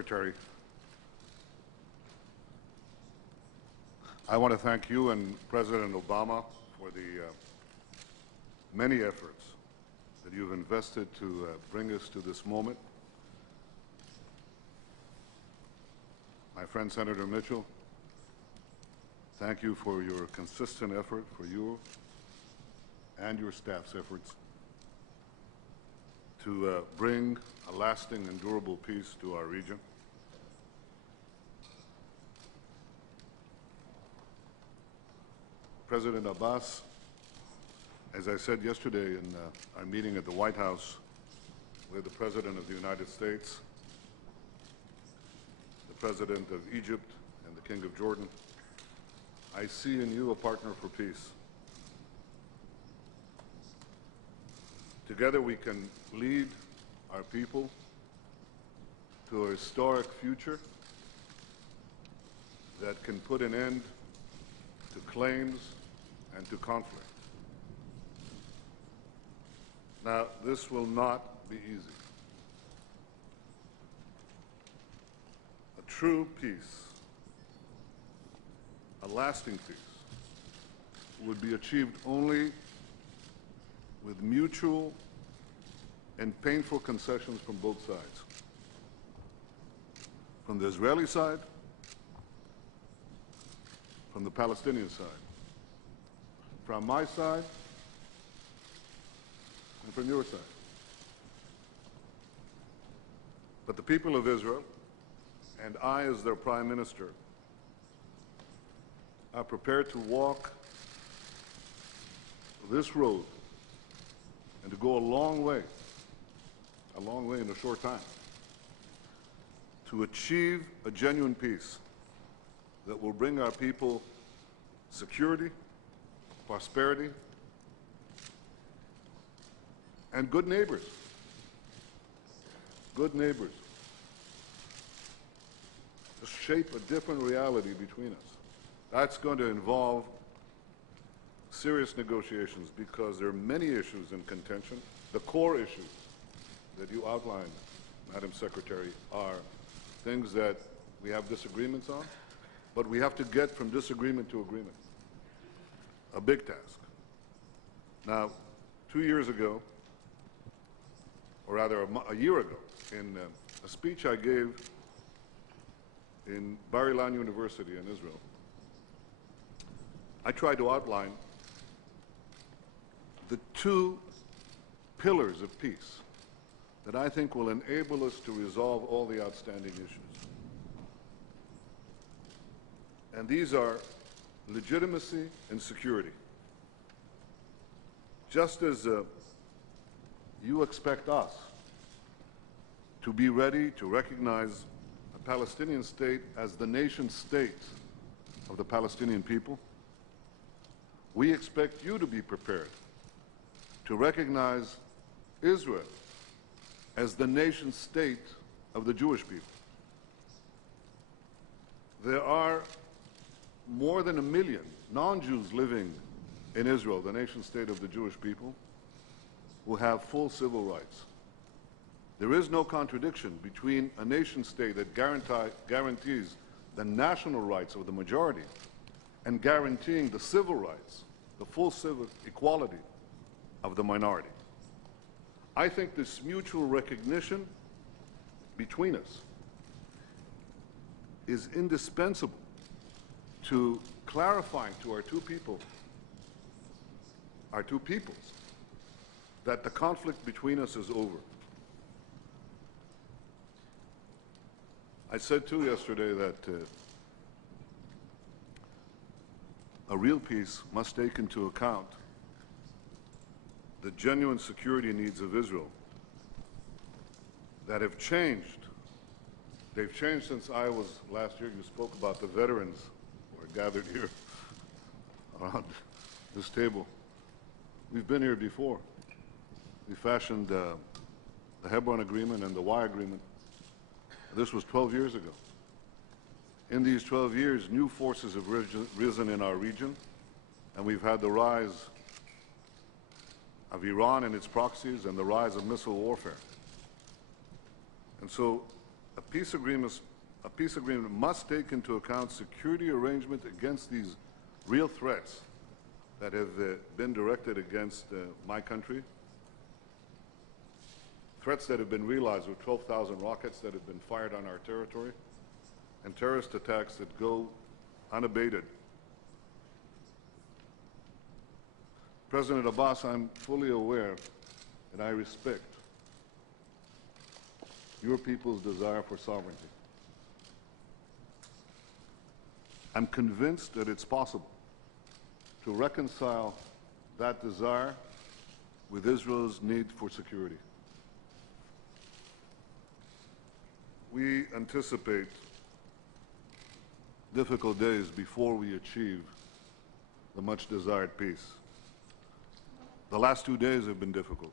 Secretary, I want to thank you and President Obama for the many efforts that you've invested to bring us to this moment. My friend Senator Mitchell, thank you for your consistent effort, for you and your staff's efforts to bring a lasting and durable peace to our region. President Abbas, as I said yesterday in our meeting at the White House with the President of the United States, the President of Egypt, and the King of Jordan, I see in you a partner for peace. Together we can lead our people to a historic future that can put an end to claims and to conflict. Now, this will not be easy. A true peace, a lasting peace, would be achieved only with mutual and painful concessions from both sides. From the Israeli side, from the Palestinian side, from my side, and from your side. But the people of Israel, and I as their Prime Minister, are prepared to walk this road and to go a long way in a short time, to achieve a genuine peace that will bring our people security, prosperity, and good neighbors. Good neighbors. To shape a different reality between us. That's going to involve serious negotiations because there are many issues in contention. The core issues that you outlined, Madam Secretary, are things that we have disagreements on, but we have to get from disagreement to agreement. A big task. Now, 2 years ago, or rather a year ago, in a speech I gave in Bar Ilan University in Israel, I tried to outline the two pillars of peace that I think will enable us to resolve all the outstanding issues. And these are legitimacy and security. Just as you expect us to be ready to recognize a Palestinian state as the nation state of the Palestinian people, we expect you to be prepared to recognize Israel as the nation state of the Jewish people. There are more than 1 million non-Jews living in Israel, the nation state of the Jewish people, who have full civil rights. There is no contradiction between a nation state that guarantees the national rights of the majority and guaranteeing the civil rights, the full civil equality of the minority. I think this mutual recognition between us is indispensable to clarifying to our two peoples, that the conflict between us is over. I said too yesterday that a real peace must take into account the genuine security needs of Israel that have changed. They've changed since I was last year. You spoke about the veterans who are gathered here around this table. We've been here before. We fashioned the Hebron Agreement and the Y Agreement. This was 12 years ago. In these 12 years, new forces have risen in our region, and we've had the rise of Iran and its proxies and the rise of missile warfare. And so a peace agreement must take into account security arrangement against these real threats that have been directed against my country, threats that have been realized with 12,000 rockets that have been fired on our territory, and terrorist attacks that go unabated. President Abbas, I'm fully aware and I respect your people's desire for sovereignty. I'm convinced that it's possible to reconcile that desire with Israel's need for security. We anticipate difficult days before we achieve the much desired peace. The last 2 days have been difficult.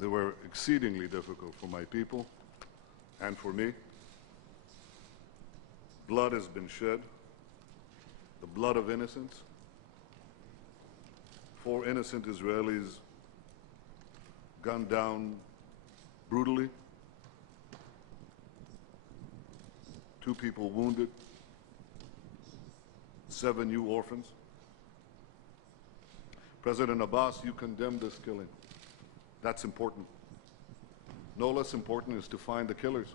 They were exceedingly difficult for my people and for me. Blood has been shed, the blood of innocents. 4 innocent Israelis gunned down brutally. 2 people wounded, 7 new orphans. President Abbas, you condemned this killing. That's important. No less important is to find the killers.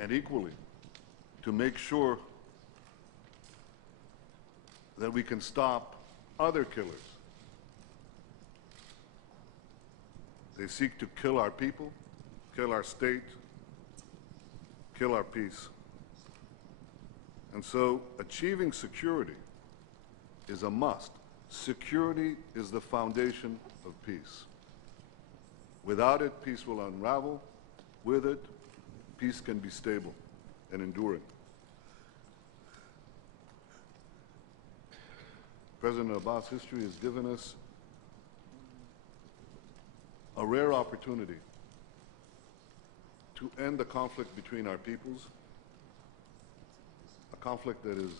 And equally, to make sure that we can stop other killers. They seek to kill our people, kill our state, kill our peace. And so achieving security is a must. Security is the foundation of peace. Without it, peace will unravel. With it, peace can be stable and enduring. President Abbas, history has given us a rare opportunity to end the conflict between our peoples, a conflict that has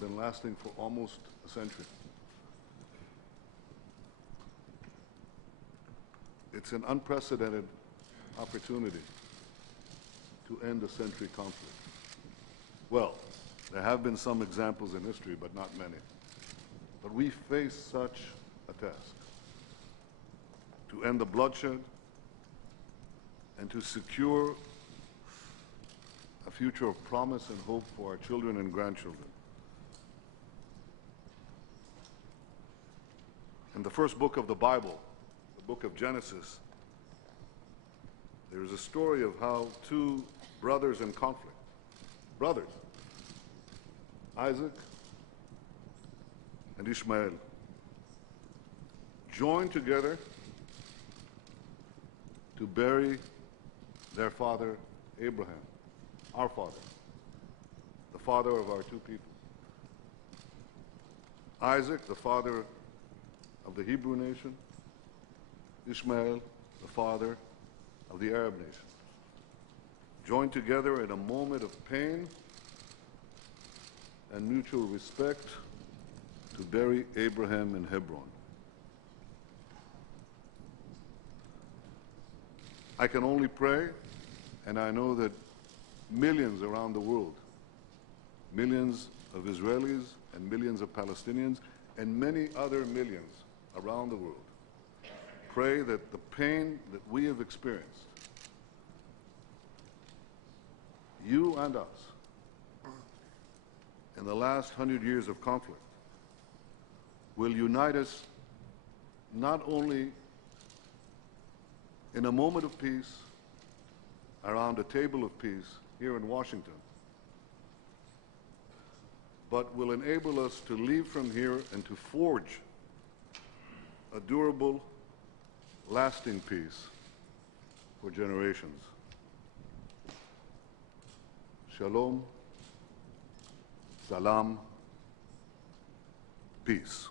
been lasting for almost a century. It's an unprecedented opportunity to end a century conflict. Well, there have been some examples in history, but not many. But we face such a task, to end the bloodshed and to secure a future of promise and hope for our children and grandchildren. In the first book of the Bible, the book of Genesis, there is a story of how 2 brothers in conflict, brothers, Isaac and Ishmael, joined together to bury their father Abraham, our father, the father of our 2 people. Isaac, the father of the Hebrew nation, Ishmael, the father of the Arab nation, joined together in a moment of pain and mutual respect to bury Abraham in Hebron. I can only pray, and I know that millions around the world, millions of Israelis and millions of Palestinians and many other millions around the world, pray that the pain that we have experienced, you and us, in the last 100 years of conflict, will unite us not only in a moment of peace around a table of peace here in Washington, but will enable us to leave from here and to forge a durable, lasting peace for generations. Shalom, Salaam, peace.